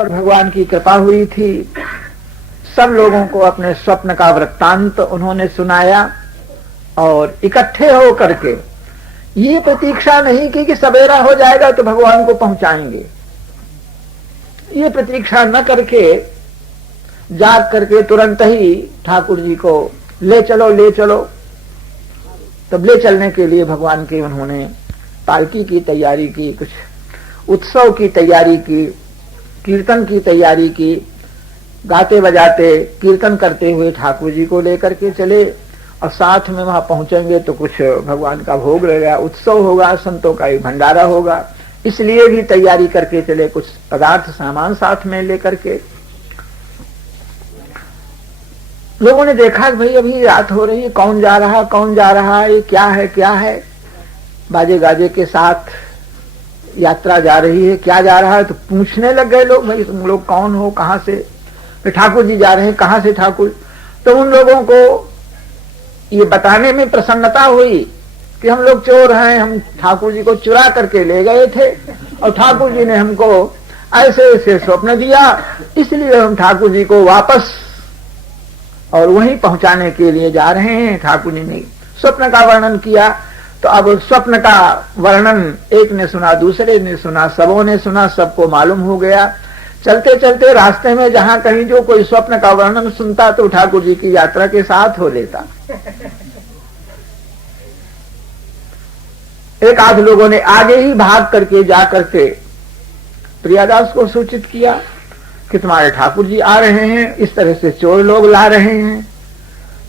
पर भगवान की कृपा हुई थी। सब लोगों को अपने स्वप्न का वृत्तांत उन्होंने सुनाया और इकट्ठे हो करके ये प्रतीक्षा नहीं की कि सवेरा हो जाएगा तो भगवान को पहुंचाएंगे। ये प्रतीक्षा न करके जाग करके तुरंत ही ठाकुर जी को ले चलो ले चलो। तब ले चलने के लिए भगवान के उन्होंने पालकी की तैयारी की, कुछ उत्सव की तैयारी की, कीर्तन की तैयारी की। गाते बजाते कीर्तन करते हुए ठाकुर जी को लेकर के चले और साथ में वहां पहुंचेंगे तो कुछ भगवान का भोग लगेगा, उत्सव होगा, संतों का एक भंडारा होगा। इसलिए भी तैयारी करके चले, कुछ पदार्थ सामान साथ में लेकर के। लोगों ने देखा कि भाई अभी रात हो रही है, कौन जा रहा है, ये क्या है। बाजे गाजे के साथ यात्रा जा रही है, क्या जा रहा है। तो पूछने लग गए लोग, भाई तुम लोग कौन हो, कहां से। ठाकुर जी जा रहे हैं, कहां से ठाकुर। तो उन लोगों को ये बताने में प्रसन्नता हुई कि हम लोग चोर हैं, हम ठाकुर जी को चुरा करके ले गए थे और ठाकुर जी ने हमको ऐसे ऐसे स्वप्न दिया, इसलिए हम ठाकुर जी को वापस और वहीं पहुंचाने के लिए जा रहे हैं। ठाकुर जी ने स्वप्न का वर्णन किया। तो अब स्वप्न का वर्णन एक ने सुना, दूसरे ने सुना, सबों ने सुना, सबको मालूम हो गया। चलते चलते रास्ते में जहां कहीं जो कोई स्वप्न का वर्णन सुनता तो ठाकुर जी की यात्रा के साथ हो लेता। एक आध लोगों ने आगे ही भाग करके जा करके प्रियादास को सूचित किया कि तुम्हारे ठाकुर जी आ रहे हैं, इस तरह से चोर लोग ला रहे हैं।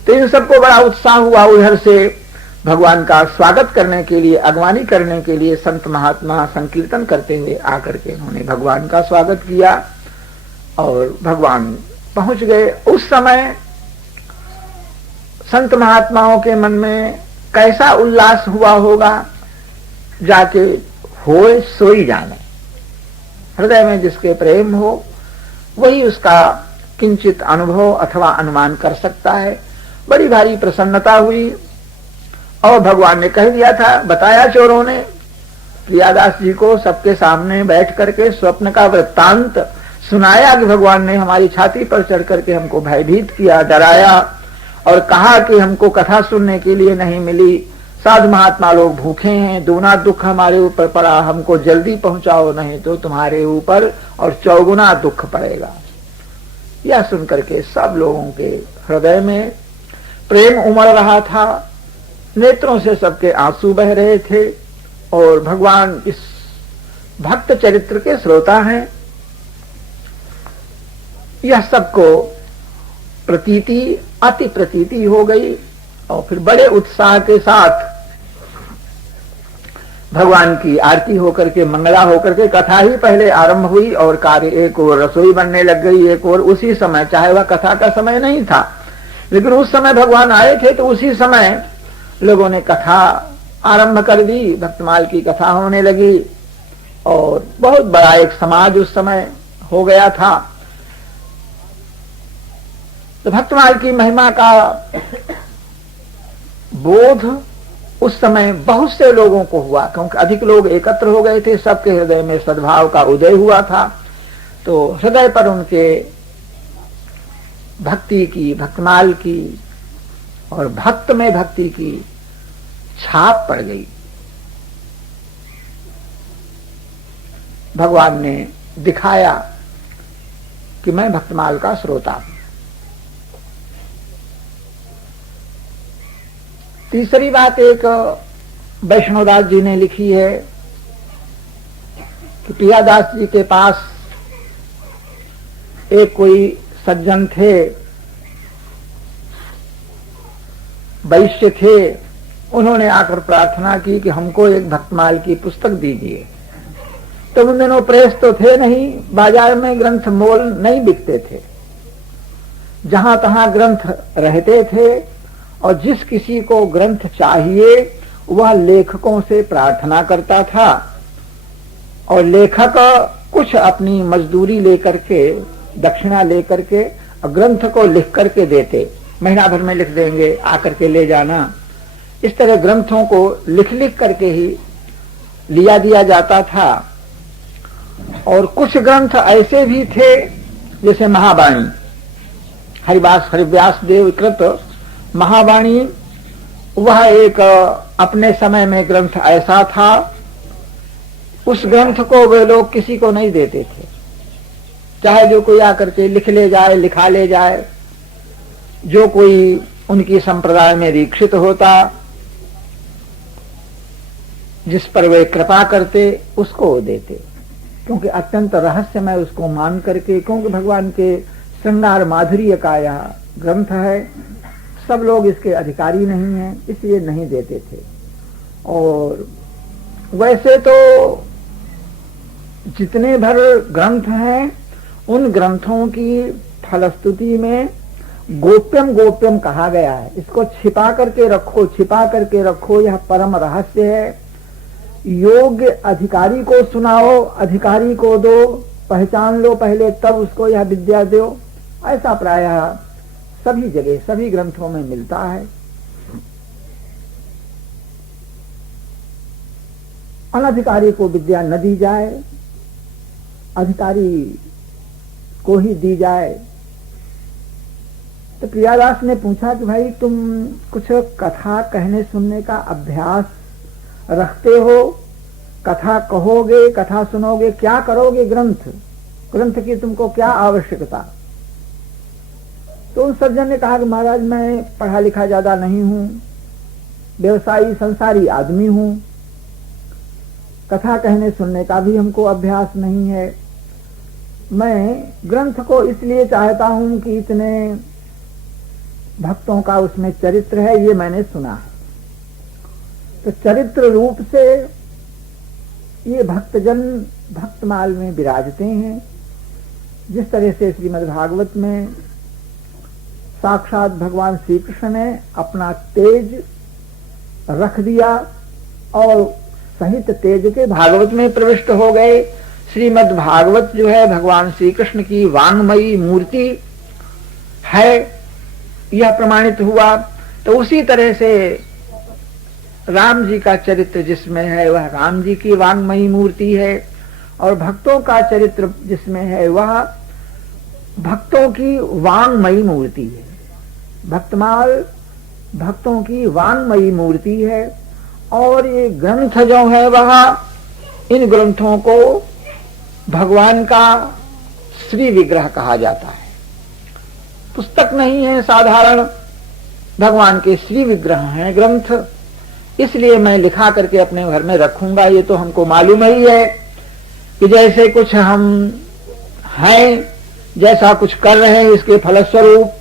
तो इन सबको बड़ा उत्साह हुआ। उधर से भगवान का स्वागत करने के लिए, अगवानी करने के लिए संत महात्मा संकीर्तन करते हुए आकर के उन्होंने भगवान का स्वागत किया और भगवान पहुंच गए। उस समय संत महात्माओं के मन में कैसा उल्लास हुआ होगा, जाके होए सोई जाने। हृदय में जिसके प्रेम हो वही उसका किंचित अनुभव अथवा अनुमान कर सकता है। बड़ी भारी प्रसन्नता हुई और भगवान ने कह दिया था, बताया चोरों ने प्रियादास जी को सबके सामने बैठ करके स्वप्न का वृत्तांत सुनाया कि भगवान ने हमारी छाती पर चढ़ करके हमको भयभीत किया, डराया और कहा कि हमको कथा सुनने के लिए नहीं मिली, साधु महात्मा लोग भूखे हैं, दूना दुख हमारे ऊपर पड़ा, हमको जल्दी पहुंचाओ नहीं तो तुम्हारे ऊपर और चौगुना दुख पड़ेगा। यह सुन करके सब लोगों के हृदय में प्रेम उमड़ रहा था, नेत्रों से सबके आंसू बह रहे थे और भगवान इस भक्त चरित्र के श्रोता हैं, यह सबको प्रतीति अति प्रतीति हो गई। और फिर बड़े उत्साह के साथ भगवान की आरती होकर के, मंगला होकर के कथा ही पहले आरंभ हुई और कार्य एक और रसोई बनने लग गई, एक और उसी समय, चाहे वह कथा का समय नहीं था लेकिन उस समय भगवान आए थे तो उसी समय लोगों ने कथा आरंभ कर दी, भक्तमाल की कथा होने लगी और बहुत बड़ा एक समाज उस समय हो गया था। तो भक्तमाल की महिमा का बोध उस समय बहुत से लोगों को हुआ, क्योंकि अधिक लोग एकत्र हो गए थे, सबके हृदय में सद्भाव का उदय हुआ था। तो हृदय पर उनके भक्ति की, भक्तमाल की और भक्त में भक्ति की छाप पड़ गई। भगवान ने दिखाया कि मैं भक्तमाल का श्रोता हूं। तीसरी बात एक वैष्णवदास जी ने लिखी है कि प्रियादास जी के पास एक कोई सज्जन थे, वैश्य थे, उन्होंने आकर प्रार्थना की कि हमको एक भक्तमाल की पुस्तक दीजिए। तो उन दिनों प्रेस तो थे नहीं, बाजार में ग्रंथ मोल नहीं बिकते थे, जहां तहां ग्रंथ रहते थे और जिस किसी को ग्रंथ चाहिए वह लेखकों से प्रार्थना करता था और लेखक कुछ अपनी मजदूरी लेकर के, दक्षिणा लेकर के ग्रंथ को लिख करके देते, महीना भर में लिख देंगे, आकर के ले जाना। इस तरह ग्रंथों को लिख लिख करके ही लिया दिया जाता था। और कुछ ग्रंथ ऐसे भी थे जैसे महावाणी, हरिव्यास देव कृत महावाणी, वह एक अपने समय में ग्रंथ ऐसा था, उस ग्रंथ को वे लोग किसी को नहीं देते थे, चाहे जो कोई आकर के लिख ले जाए, लिखा ले जाए, जो कोई उनकी संप्रदाय में दीक्षित होता, जिस पर वे कृपा करते, उसको वो देते, क्योंकि अत्यंत रहस्यमय उसको मान करके, क्योंकि भगवान के श्रृंगार माधुर्य का यह ग्रंथ है, सब लोग इसके अधिकारी नहीं हैं, इसलिए नहीं देते थे। और वैसे तो जितने भर ग्रंथ हैं, उन ग्रंथों की फलस्तुति में गोप्यम गोप्यम कहा गया है, इसको छिपा करके रखो, छिपा करके रखो, यह परम रहस्य है, योग्य अधिकारी को सुनाओ, अधिकारी को दो, पहचान लो पहले तब उसको यह विद्या दो। ऐसा प्रायः सभी जगह सभी ग्रंथों में मिलता है। अनधिकारी को विद्या न दी जाए, अधिकारी को ही दी जाए। तो प्रियादास ने पूछा कि भाई तुम कुछ कथा कहने सुनने का अभ्यास रखते हो, कथा कहोगे, कथा सुनोगे, क्या करोगे? ग्रंथ की तुमको क्या आवश्यकता? तो उन सज्जन ने कहा कि महाराज मैं पढ़ा लिखा ज्यादा नहीं हूं, व्यवसायी संसारी आदमी हूं, कथा कहने सुनने का भी हमको अभ्यास नहीं है, मैं ग्रंथ को इसलिए चाहता हूं कि इतने भक्तों का उसमें चरित्र है, ये मैंने सुना है। तो चरित्र रूप से ये भक्तजन भक्तमाल में विराजते हैं। जिस तरह से श्रीमद् भागवत में साक्षात भगवान श्री कृष्ण ने अपना तेज रख दिया और सहित तेज के भागवत में प्रविष्ट हो गए। श्रीमद् भागवत जो है भगवान श्री कृष्ण की वांगमयी मूर्ति है, यह प्रमाणित हुआ। तो उसी तरह से राम जी का चरित्र जिसमें है वह राम जी की वांगमयी मूर्ति है, और भक्तों का चरित्र जिसमें है वह भक्तों की वांगमयी मूर्ति है। भक्तमाल भक्तों की वांगमयी मूर्ति है। और ये ग्रंथ जो है वह इन ग्रंथों को भगवान का श्री विग्रह कहा जाता है। पुस्तक नहीं है साधारण, भगवान के श्री विग्रह हैं ग्रंथ। इसलिए मैं लिखा करके अपने घर में रखूंगा। ये तो हमको मालूम ही है कि जैसे कुछ हम हैं, जैसा कुछ कर रहे हैं, इसके फलस्वरूप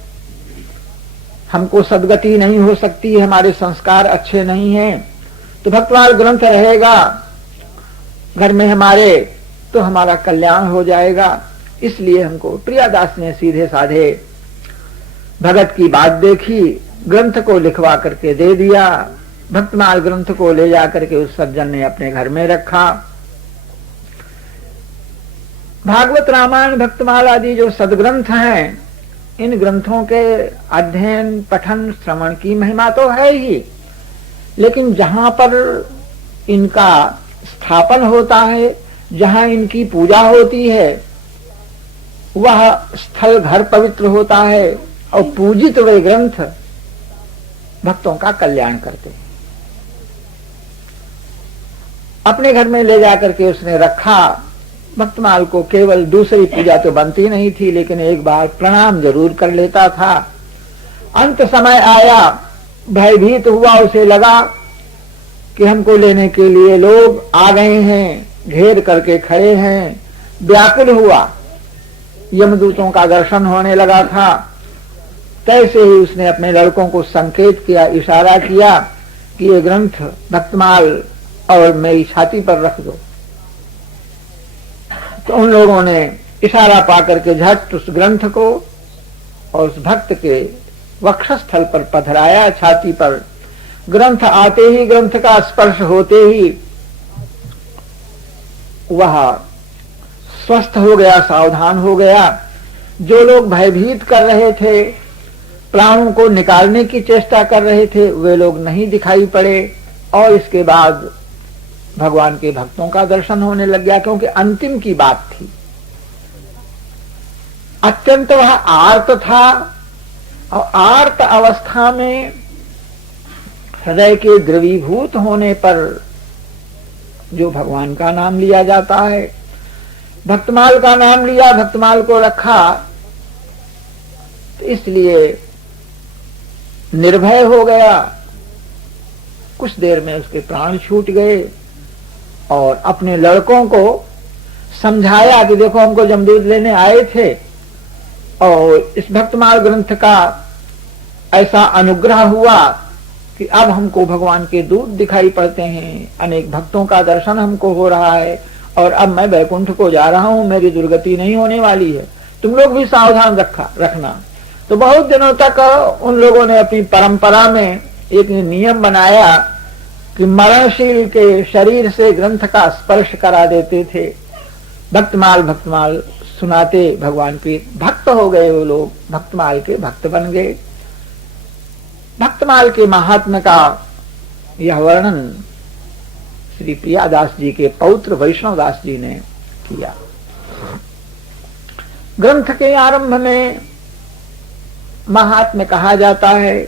हमको सदगति नहीं हो सकती, हमारे संस्कार अच्छे नहीं हैं। तो भक्तमाल ग्रंथ रहेगा घर में हमारे तो हमारा कल्याण हो जाएगा। इसलिए हमको प्रियादास ने सीधे साधे भगत की बात देखी, ग्रंथ को लिखवा करके दे दिया। भक्तमाल ग्रंथ को ले जा करके उस सज्जन ने अपने घर में रखा। भागवत रामायण भक्तमाल आदि जो सदग्रंथ हैं, इन ग्रंथों के अध्ययन पठन श्रवण की महिमा तो है ही, लेकिन जहां पर इनका स्थापन होता है, जहां इनकी पूजा होती है, वह स्थल घर पवित्र होता है और पूजित वे ग्रंथ भक्तों का कल्याण करते हैं। अपने घर में ले जाकर के उसने रखा। भक्तमाल को केवल दूसरी पूजा तो बनती नहीं थी, लेकिन एक बार प्रणाम जरूर कर लेता था। अंत समय आया, भयभीत हुआ, उसे लगा कि हमको लेने के लिए लोग आ गए हैं, घेर करके खड़े हैं। व्याकुल हुआ, यमदूतों का दर्शन होने लगा था। तैसे ही उसने अपने लड़कों को संकेत किया, इशारा किया कि ये ग्रंथ भक्तमाल और मेरी छाती पर रख दो। तो उन लोगों ने इशारा पाकर के झट उस ग्रंथ को और उस भक्त के वक्षस्थल पर पधराया, छाती पर। ग्रंथ आते ही, ग्रंथ का स्पर्श होते ही वह स्वस्थ हो गया, सावधान हो गया। जो लोग भयभीत कर रहे थे, प्राणों को निकालने की चेष्टा कर रहे थे, वे लोग नहीं दिखाई पड़े। और इसके बाद भगवान के भक्तों का दर्शन होने लग गया, क्योंकि अंतिम की बात थी। अत्यंत वह आर्त था, और आर्त अवस्था में हृदय के द्रवीभूत होने पर जो भगवान का नाम लिया जाता है, भक्तमाल का नाम लिया, भक्तमाल को रखा, तो इसलिए निर्भय हो गया। कुछ देर में उसके प्राण छूट गए और अपने लड़कों को समझाया कि देखो हमको जमदूत लेने आए थे और इस भक्तमाल ग्रंथ का ऐसा अनुग्रह हुआ कि अब हमको भगवान के दूत दिखाई पड़ते हैं, अनेक भक्तों का दर्शन हमको हो रहा है और अब मैं वैकुंठ को जा रहा हूं, मेरी दुर्गति नहीं होने वाली है, तुम लोग भी सावधान रखना। तो बहुत दिनों तक उन लोगों ने अपनी परंपरा में एक नियम बनाया कि मरणशील के शरीर से ग्रंथ का स्पर्श करा देते थे। भक्तमाल सुनाते भगवान के भक्त हो गए, वो लोग भक्तमाल के भक्त बन गए। भक्तमाल के महात्म्य का यह वर्णन श्री प्रियादास जी के पौत्र वैष्णवदास जी ने किया। ग्रंथ के आरंभ में महात्म्य कहा जाता है,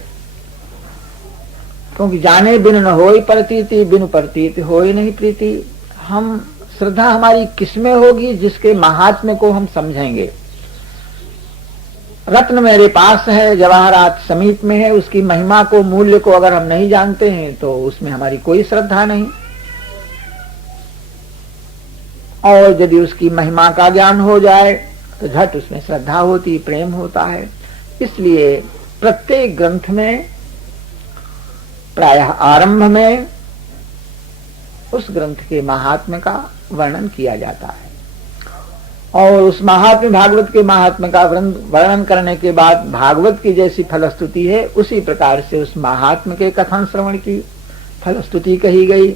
क्योंकि जाने बिन न होई प्रतीति, बिन प्रतीति होई नहीं प्रीति। हम श्रद्धा हमारी किसमें होगी? जिसके महात्म्य को हम समझेंगे। रत्न मेरे पास है, जवाहरात समीप में है, उसकी महिमा को, मूल्य को अगर हम नहीं जानते हैं तो उसमें हमारी कोई श्रद्धा नहीं। और यदि उसकी महिमा का ज्ञान हो जाए तो झट उसमें श्रद्धा होती, प्रेम होता है। इसलिए प्रत्येक ग्रंथ में प्रायः आरंभ में उस ग्रंथ के महात्म्य का वर्णन किया जाता है, और उस महात्म्य भागवत के महात्म्य का वर्णन करने के बाद भागवत की जैसी फलस्तुति है, उसी प्रकार से उस महात्म्य के कथन श्रवण की फलस्तुति कही गई।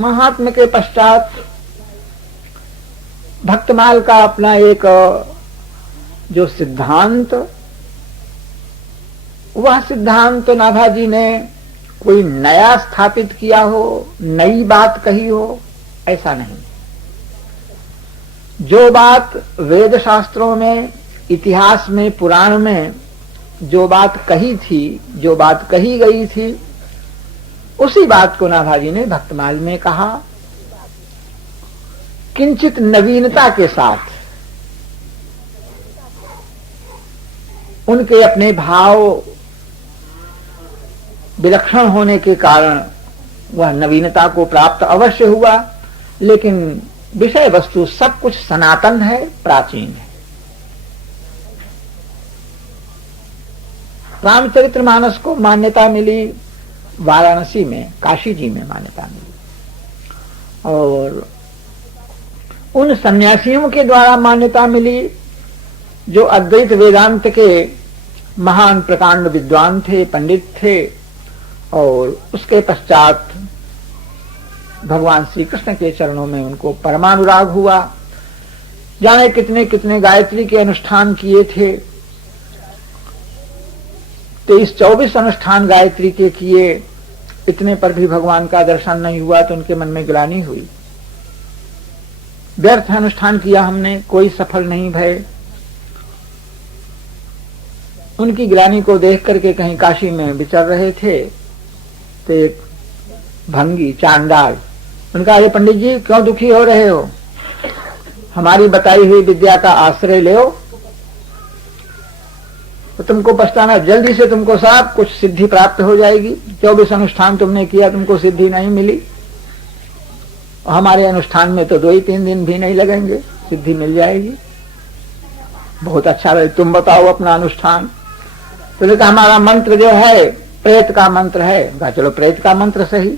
महात्म्य के पश्चात भक्तमाल का अपना एक जो सिद्धांत, वह सिद्धांत नाभाजी ने कोई नया स्थापित किया हो, नई बात कही हो, ऐसा नहीं। जो बात वेद शास्त्रों में, इतिहास में, पुराण में जो बात कही थी, जो बात कही गई थी, उसी बात को नाभाजी ने भक्तमाल में कहा, किंचित नवीनता के साथ। उनके अपने भाव विलक्षण होने के कारण वह नवीनता को प्राप्त अवश्य हुआ, लेकिन विषय वस्तु सब कुछ सनातन है, प्राचीन है। रामचरितमानस को मान्यता मिली वाराणसी में, काशी जी में मान्यता मिली, और उन सन्यासियों के द्वारा मान्यता मिली जो अद्वैत वेदांत के महान प्रकांड विद्वान थे, पंडित थे। और उसके पश्चात भगवान श्री कृष्ण के चरणों में उनको परमानुराग हुआ। जाने कितने कितने गायत्री के अनुष्ठान किए थे, 23-24 अनुष्ठान गायत्री के किए, इतने पर भी भगवान का दर्शन नहीं हुआ तो उनके मन में ग्लानि हुई। व्यर्थ अनुष्ठान किया हमने, कोई सफल नहीं भय। उनकी ग्लानि को देख करके कहीं काशी में विचर रहे थे तो एक भंगी चांडाल, उनका, अरे पंडित जी क्यों दुखी हो रहे हो, हमारी बताई हुई विद्या का आश्रय लो तो तुमको पछताना, जल्दी से तुमको सब कुछ सिद्धि प्राप्त हो जाएगी। 24 अनुष्ठान तुमने किया, तुमको सिद्धि नहीं मिली, हमारे अनुष्ठान में तो 2-3 दिन भी नहीं लगेंगे, सिद्धि मिल जाएगी। बहुत अच्छा रहे, तुम बताओ अपना अनुष्ठान। तो देखा हमारा मंत्र जो है प्रेत का मंत्र है। कहा चलो प्रेत का मंत्र सही,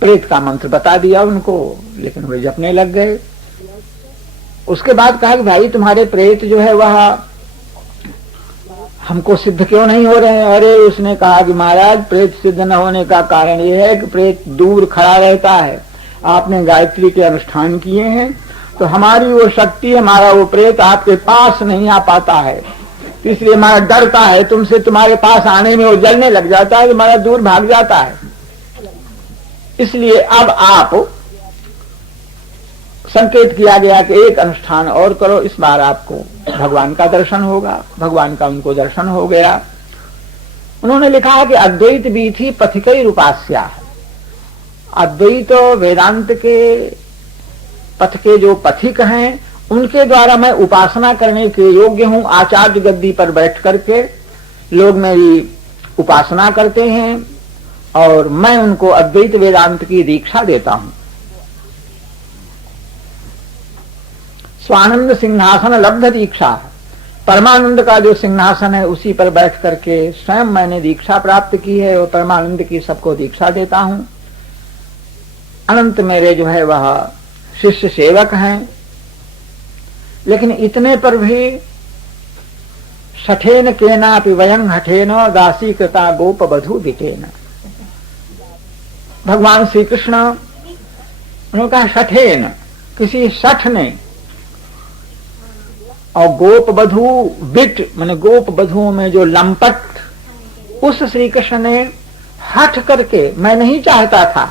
प्रेत का मंत्र बता दिया उनको, लेकिन वे जपने लग गए। उसके बाद कहा कि भाई तुम्हारे प्रेत जो है वह हमको सिद्ध क्यों नहीं हो रहे हैं? अरे उसने कहा कि महाराज प्रेत सिद्ध न होने का कारण यह है कि प्रेत दूर खड़ा रहता है, आपने गायत्री के अनुष्ठान किए हैं तो हमारी वो शक्ति, हमारा वो प्रेत आपके पास नहीं आ पाता है। तो इसलिए हमारा डरता है तुमसे, तुम्हारे पास आने में वो जलने लग जाता है, हमारा दूर भाग जाता है। इसलिए अब आप संकेत किया गया कि एक अनुष्ठान और करो, इस बार आपको भगवान का दर्शन होगा। भगवान का उनको दर्शन हो गया। उन्होंने लिखा है कि अद्वैत वीथि पथिकै रूपास्या, अद्वैत वेदांत के पथ के जो पथिक हैं उनके द्वारा मैं उपासना करने के योग्य हूं। आचार्य गद्दी पर बैठ करके लोग मेरी उपासना करते हैं और मैं उनको अद्वैत वेदांत की दीक्षा देता हूं। स्वानंद सिंहासन लब्ध दीक्षा, परमानंद का जो सिंहासन है उसी पर बैठ करके स्वयं मैंने दीक्षा प्राप्त की है और परमानंद की सबको दीक्षा देता हूं। अनंत मेरे जो है वह शिष्य सेवक हैं, लेकिन इतने पर भी शठेन केनापि वयं हठेन दासी कृता गोप बधू दिटेन। भगवान श्री कृष्ण उन्होंने कहा शठेन, किसी शठ ने, और गोप बधू बिट माने गोप बधुओं में जो लंपट, उस श्री कृष्ण ने हठ करके, मैं नहीं चाहता था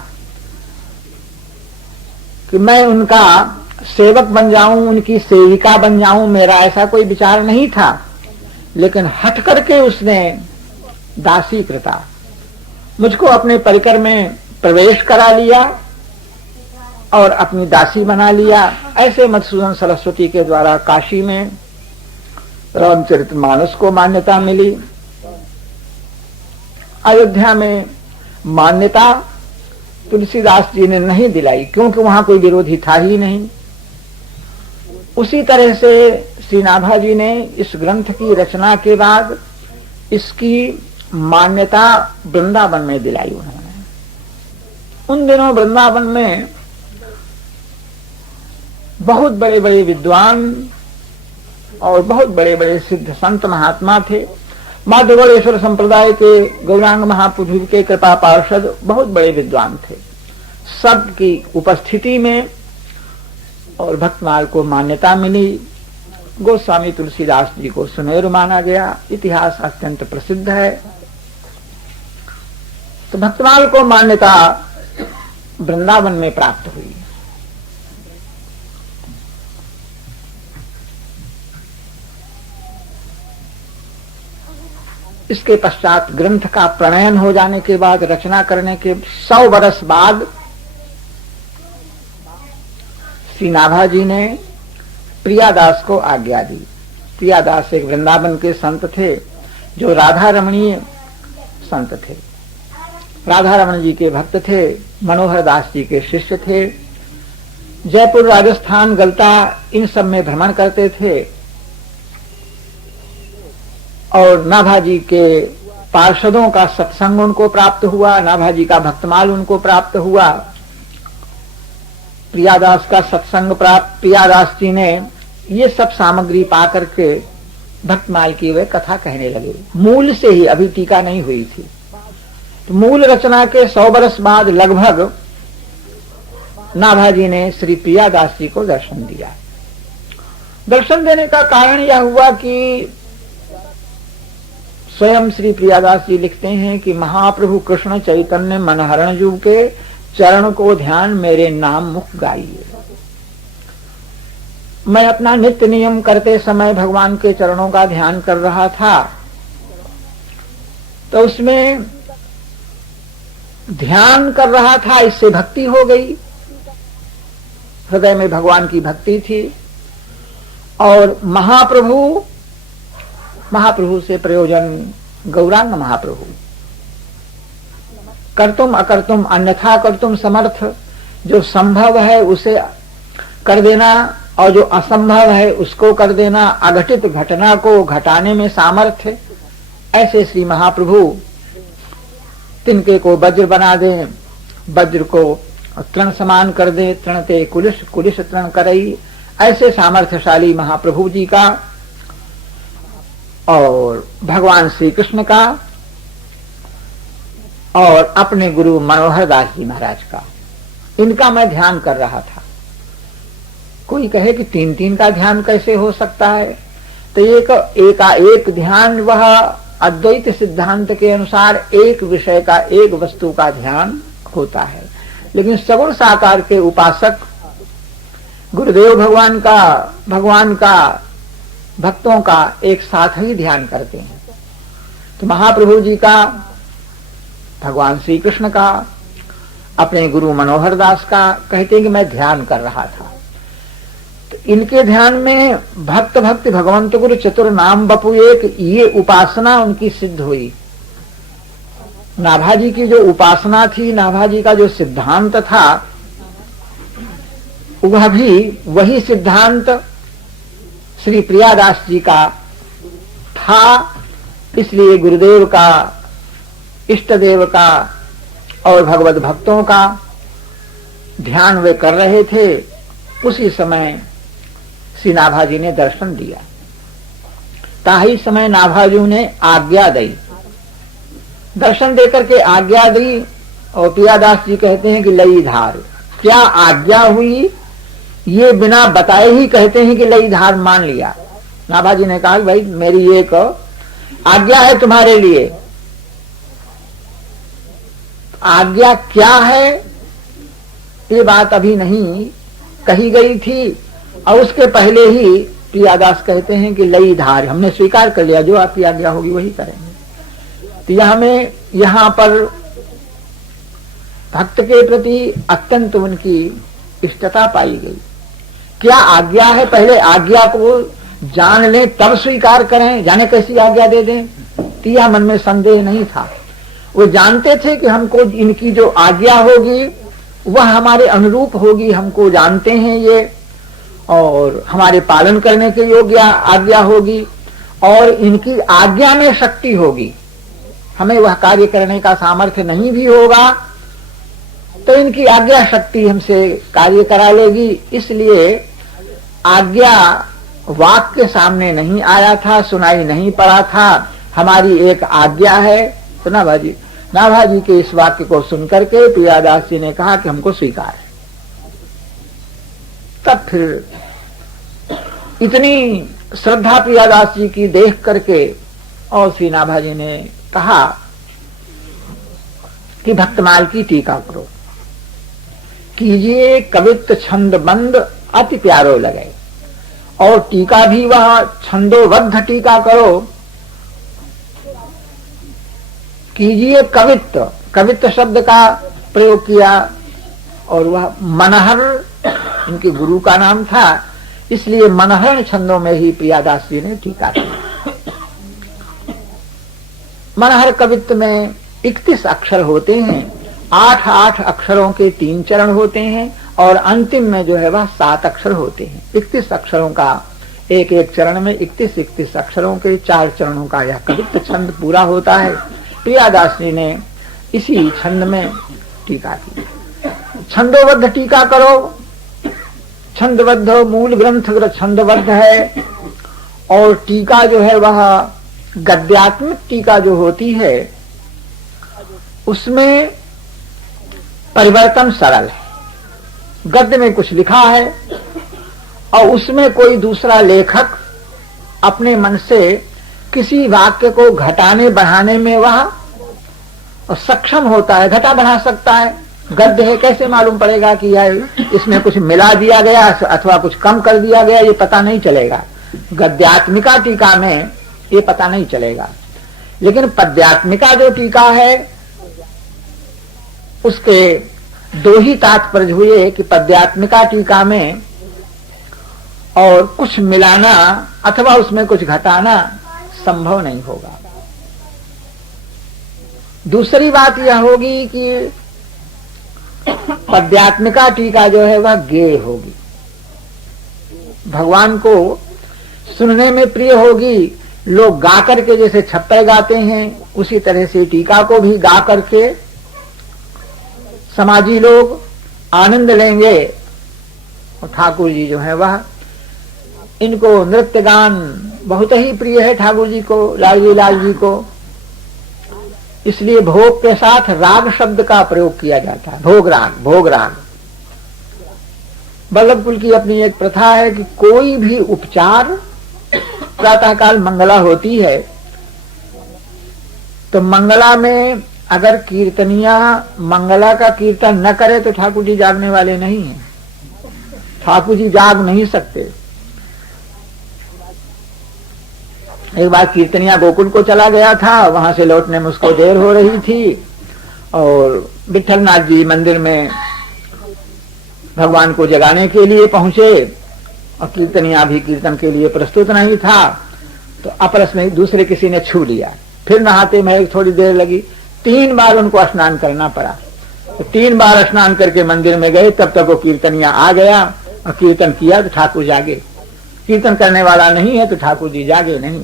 कि मैं उनका सेवक बन जाऊं, उनकी सेविका बन जाऊं, मेरा ऐसा कोई विचार नहीं था, लेकिन हट करके उसने दासी कृता, मुझको अपने परिकर में प्रवेश करा लिया और अपनी दासी बना लिया। ऐसे मधुसूदन सरस्वती के द्वारा काशी में रामचरितमानस को मान्यता मिली। अयोध्या में मान्यता तुलसीदास जी ने नहीं दिलाई, क्योंकि वहां कोई विरोधी था ही नहीं। उसी तरह से श्री नाभा जी ने इस ग्रंथ की रचना के बाद इसकी मान्यता वृंदावन में दिलाई उन्होंने। उन दिनों वृंदावन में बहुत बड़े बड़े विद्वान और बहुत बड़े बड़े सिद्ध संत महात्मा थे। माधवगढ़ेश्वर संप्रदाय के गौरांग महाप्रभु के कृपा पार्षद बहुत बड़े विद्वान थे। सबकी उपस्थिति में और भक्तमाल को मान्यता मिली। गोस्वामी तुलसीदास जी को सुमेरु माना गया, इतिहास अत्यंत प्रसिद्ध है। तो भक्तमाल को मान्यता वृंदावन में प्राप्त हुई। इसके पश्चात ग्रंथ का प्रणयन हो जाने के बाद, रचना करने के 100 वर्ष बाद श्री नाभा जी ने प्रियादास को आज्ञा दी। प्रियादास एक वृंदावन के संत थे जो राधा रमणीय संत थे, राधा रमण जी के भक्त थे, मनोहर दास जी के शिष्य थे। जयपुर, राजस्थान, गलता इन सब में भ्रमण करते थे और नाभा जी के पार्षदों का सत्संग उनको प्राप्त हुआ, नाभा जी का भक्तमाल उनको प्राप्त हुआ। प्रियादास का सत्संग प्राप्त, प्रियादास जी ने ये सब सामग्री पा करके भक्तमाल की वे कथा कहने लगे। मूल से ही, अभी टीका नहीं हुई थी। तो मूल रचना के 100 वर्ष बाद लगभग नाभा जी ने श्री प्रियादास जी को दर्शन दिया। दर्शन देने का कारण यह हुआ कि स्वयं श्री प्रियादास जी लिखते हैं कि महाप्रभु कृष्ण चैतन्य मनहरण जू के चरण को ध्यान मेरे नाम मुख गाइए। मैं अपना नित्य नियम करते समय भगवान के चरणों का ध्यान कर रहा था, तो उसमें ध्यान कर रहा था, इससे भक्ति हो गई, हृदय में भगवान की भक्ति थी। और महाप्रभु से प्रयोजन गौरांग महाप्रभु, कर्तुम अकर्तुम अन्यथा कर्तुम समर्थ, जो संभव है उसे कर देना और जो असंभव है उसको कर देना, अघटित घटना को घटाने में सामर्थ्य। ऐसे श्री महाप्रभु तिनके को वज्र बना दें, वज्र को तृण समान कर दे, तृणते कुलिश, कुलिश तृण करई। ऐसे सामर्थ्यशाली महाप्रभु जी का और भगवान श्री कृष्ण का और अपने गुरु मनोहर दास जी महाराज का, इनका मैं ध्यान कर रहा था। कोई कहे कि 3-3 का ध्यान कैसे हो सकता है? तो एक ध्यान वह अद्वैत सिद्धांत के अनुसार एक विषय का, एक वस्तु का ध्यान होता है। लेकिन सगुण साकार के उपासक गुरुदेव भगवान का भक्तों का एक साथ ही ध्यान करते हैं। तो महाप्रभु जी का, भगवान श्री कृष्ण का, अपने गुरु मनोहर दास का कहते हैं कि मैं ध्यान कर रहा था। तो इनके ध्यान में भक्त भक्ति भगवंत गुरु चतुर नाम बपु एक, ये उपासना उनकी सिद्ध हुई। नाभाजी की जो उपासना थी, नाभाजी का जो सिद्धांत था, वह भी वही सिद्धांत श्री प्रियादास जी का था। इसलिए गुरुदेव का, इष्ट देव का और भगवत भक्तों का ध्यान वे कर रहे थे। उसी समय श्री नाभाजी ने दर्शन दिया। ताही समय नाभाजू ने आज्ञा दी, दर्शन देकर के आज्ञा दी। और प्रियादास जी कहते हैं कि लई धार, क्या आज्ञा हुई ये बिना बताए ही कहते हैं कि लई धार मान लिया। नाभाजी ने कहा भाई मेरी एक आज्ञा है तुम्हारे लिए। आज्ञा क्या है ये बात अभी नहीं कही गई थी, और उसके पहले ही प्रियादास कहते हैं कि लई धार, हमने स्वीकार कर लिया, जो आपकी आज्ञा होगी वही करेंगे। तो यहाँ पर भक्त के प्रति अत्यंत उनकी इष्टता पाई गई। क्या आज्ञा है, पहले आज्ञा को जान लें तब स्वीकार करें, जाने कैसी आज्ञा दे दें। तो यह मन में संदेह नहीं था। वो जानते थे कि हमको इनकी जो आज्ञा होगी वह हमारे अनुरूप होगी, हमको जानते हैं ये, और हमारे पालन करने के योग्य आज्ञा होगी, और इनकी आज्ञा में शक्ति होगी। हमें वह कार्य करने का सामर्थ्य नहीं भी होगा तो इनकी आज्ञा शक्ति हमसे कार्य करा लेगी। इसलिए आज्ञा वाक के सामने नहीं आया था, सुनाई नहीं पड़ा था। हमारी एक आज्ञा है। तो नाभाजी के इस वाक्य को सुनकर के प्रियादास जी ने कहा कि हमको स्वीकार है। तब फिर इतनी श्रद्धा प्रियादास जी की देख करके और श्री नाभाजी ने कहा कि भक्तमाल की टीका करो, कीजिए कवित्त छंद बंद अति प्यारो लगे। और टीका भी वह छंदोबद्ध टीका करो, कीजिए कवित्त, कवित्त शब्द का प्रयोग किया। और वह मनहर इनके गुरु का नाम था, इसलिए मनहर छंदों में ही प्रियादास जी ने टीका की। मनहर कवित्त में 31 अक्षर होते हैं, 8 अक्षरों के 3 चरण होते हैं, और अंतिम में जो है वह 7 अक्षर होते हैं। 31 अक्षरों का एक चरण में 31 अक्षरों के 4 चरणों का यह कवित्त छंद पूरा होता है। प्रियादास जी ने इसी छंद में टीका की। छंदोबद्ध टीका करो, छंदबद्ध मूल ग्रंथ छंदबद्ध है, और टीका जो है वह गद्यात्मक टीका जो होती है उसमें परिवर्तन सरल है। गद्य में कुछ लिखा है और उसमें कोई दूसरा लेखक अपने मन से किसी वाक्य को घटाने बढ़ाने में वह सक्षम होता है, घटा बढ़ा सकता है। गद्य है, कैसे मालूम पड़ेगा कि यह इसमें कुछ मिला दिया गया अथवा कुछ कम कर दिया गया, ये पता नहीं चलेगा। गद्यात्मिका टीका में ये पता नहीं चलेगा। लेकिन पद्यात्मिका जो टीका है उसके 2 ही तात्पर्य हुए कि पद्यात्मिका टीका में और कुछ मिलाना अथवा उसमें कुछ घटाना संभव नहीं होगा। दूसरी बात यह होगी कि पद्यात्मिका टीका जो है वह गेय होगी, भगवान को सुनने में प्रिय होगी। लोग गा करके जैसे छप्पे गाते हैं उसी तरह से टीका को भी गा करके समाजी लोग आनंद लेंगे। और ठाकुर जी जो है वह, इनको नृत्य गान बहुत ही प्रिय है ठाकुर जी को, लाल जी को। इसलिए भोग के साथ राग शब्द का प्रयोग किया जाता है, भोग राग। वल्लभ कुल की अपनी एक प्रथा है कि कोई भी उपचार प्रातः काल मंगला होती है, तो मंगला में अगर कीर्तनिया मंगला का कीर्तन न करे तो ठाकुर जी जागने वाले नहीं हैं। ठाकुर जी जाग नहीं सकते। एक बार कीर्तनिया गोकुल को चला गया था, वहां से लौटने में उसको देर हो रही थी और विठलनाथ जी मंदिर में भगवान को जगाने के लिए पहुंचे और कीर्तनिया भी कीर्तन के लिए प्रस्तुत नहीं था, तो आपस में दूसरे किसी ने छू लिया। फिर नहाते में थोड़ी देर लगी, 3 बार उनको स्नान करना पड़ा। तो 3 बार स्नान करके मंदिर में गए, तब तक वो कीर्तनिया आ गया और कीर्तन किया तो ठाकुर जागे। कीर्तन करने वाला नहीं है तो ठाकुर जी जागे नहीं।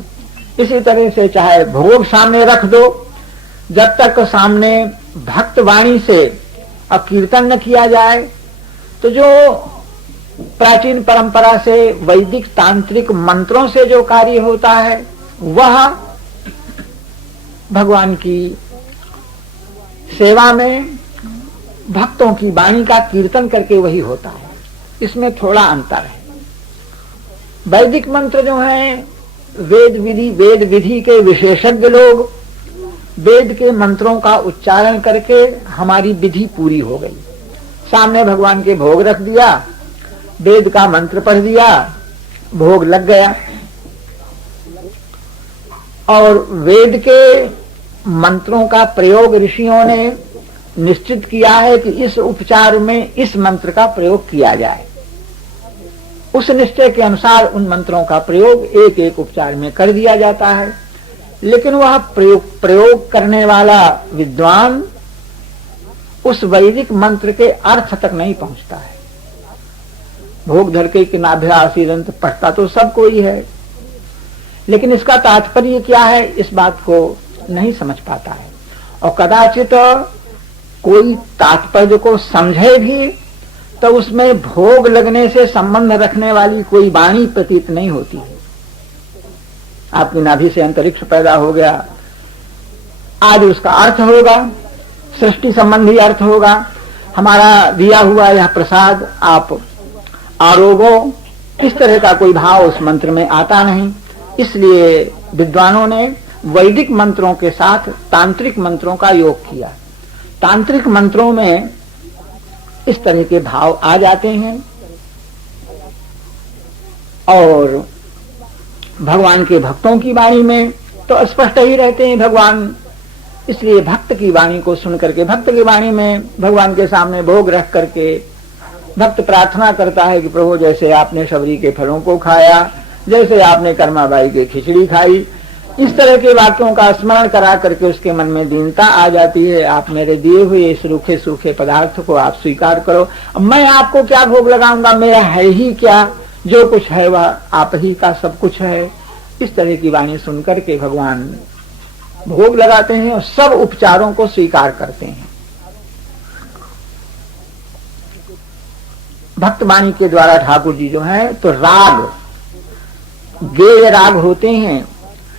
इसी तरह से चाहे भोग सामने रख दो, जब तक सामने भक्त वाणी से अब कीर्तन न किया जाए, तो जो प्राचीन परंपरा से वैदिक तांत्रिक मंत्रों से जो कार्य होता है वह भगवान की सेवा में भक्तों की वाणी का कीर्तन करके वही होता है। इसमें थोड़ा अंतर है। वैदिक मंत्र जो हैं, वेद विधि के विशेषज्ञ लोग वेद के मंत्रों का उच्चारण करके हमारी विधि पूरी हो गई। सामने भगवान के भोग रख दिया, वेद का मंत्र पढ़ दिया, भोग लग गया। और वेद के मंत्रों का प्रयोग ऋषियों ने निश्चित किया है कि इस उपचार में इस मंत्र का प्रयोग किया जाए। उस निश्चय के अनुसार उन मंत्रों का प्रयोग एक एक उपचार में कर दिया जाता है, लेकिन वह प्रयोग करने वाला विद्वान उस वैदिक मंत्र के अर्थ तक नहीं पहुंचता है। भोग धर के नाभ्यासीदंत पढ़ता तो सब कोई है, लेकिन इसका तात्पर्य क्या है इस बात को नहीं समझ पाता है। और कदाचित कोई तात्पर्य को समझे भी तो उसमें भोग लगने से संबंध रखने वाली कोई वाणी प्रतीत नहीं होती है। आपकी नाभि से अंतरिक्ष पैदा हो गया, आज उसका अर्थ होगा, सृष्टि संबंधी अर्थ होगा। हमारा दिया हुआ यह प्रसाद आप आरोगो, इस तरह का कोई भाव उस मंत्र में आता नहीं। इसलिए विद्वानों ने वैदिक मंत्रों के साथ तांत्रिक मंत्रों का योग किया। तांत्रिक मंत्रों में इस तरह के भाव आ जाते हैं और भगवान के भक्तों की वाणी में तो स्पष्ट ही रहते हैं भगवान। इसलिए भक्त की वाणी को सुन करके, भक्त की वाणी में भगवान के सामने भोग रख करके भक्त प्रार्थना करता है कि प्रभु जैसे आपने शबरी के फलों को खाया, जैसे आपने कर्माबाई की खिचड़ी खाई, इस तरह के वाक्यों का स्मरण करा करके उसके मन में दीनता आ जाती है। आप मेरे दिए हुए इस रूखे सूखे पदार्थ को आप स्वीकार करो, मैं आपको क्या भोग लगाऊंगा, मेरा है ही क्या, जो कुछ है वह आप ही का सब कुछ है। इस तरह की वाणी सुनकर के भगवान भोग लगाते हैं और सब उपचारों को स्वीकार करते हैं। भक्त वाणी के द्वारा ठाकुर जी जो है तो राग, गेय राग होते हैं।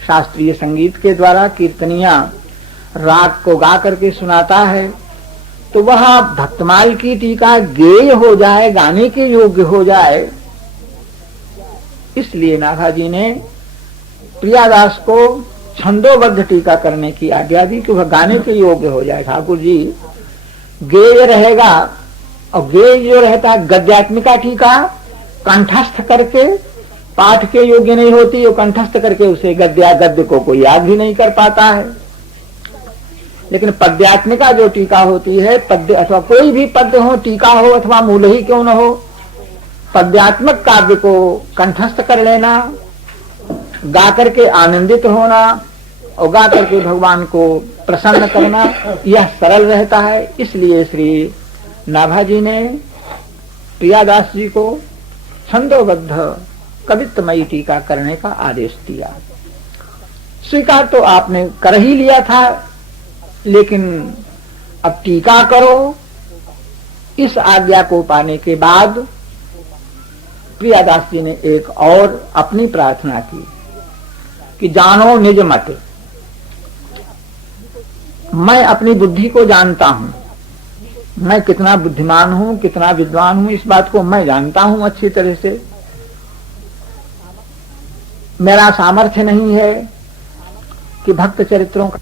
शास्त्रीय संगीत के द्वारा कीर्तनिया राग को गा करके सुनाता है, तो वह भक्तमाल की टीका गेय हो जाए, गाने के योग्य हो जाए। इसलिए नाभाजी ने प्रियादास को छंदोबद्ध टीका करने की आज्ञा दी कि वह गाने के योग्य हो जाए। ठाकुर जी गेय रहेगा, और गेय जो रहता है गद्यात्मिका टीका कंठस्थ करके पाठ के योग्य नहीं होती, वो कंठस्थ करके उसे गद्य को कोई याद भी नहीं कर पाता है। लेकिन पद्यात्मिका जो टीका होती है, पद्य अथवा कोई भी पद्य हो, टीका हो अथवा मूल ही क्यों न हो, पद्यात्मक काव्य को कंठस्थ कर लेना, गा करके आनंदित होना और गा करके भगवान को प्रसन्न करना, यह सरल रहता है। इसलिए श्री नाभाजी ने प्रियादास जी को छंदोबद्ध कवित्तमयी टीका करने का आदेश दिया। स्वीकार तो आपने कर ही लिया था, लेकिन अब टीका करो। इस आज्ञा को पाने के बाद प्रियादास जी ने एक और अपनी प्रार्थना की कि जानो निज मत, मैं अपनी बुद्धि को जानता हूं, मैं कितना बुद्धिमान हूं, कितना विद्वान हूं, इस बात को मैं जानता हूं अच्छी तरह से। मेरा सामर्थ्य नहीं है कि भक्त चरित्रों का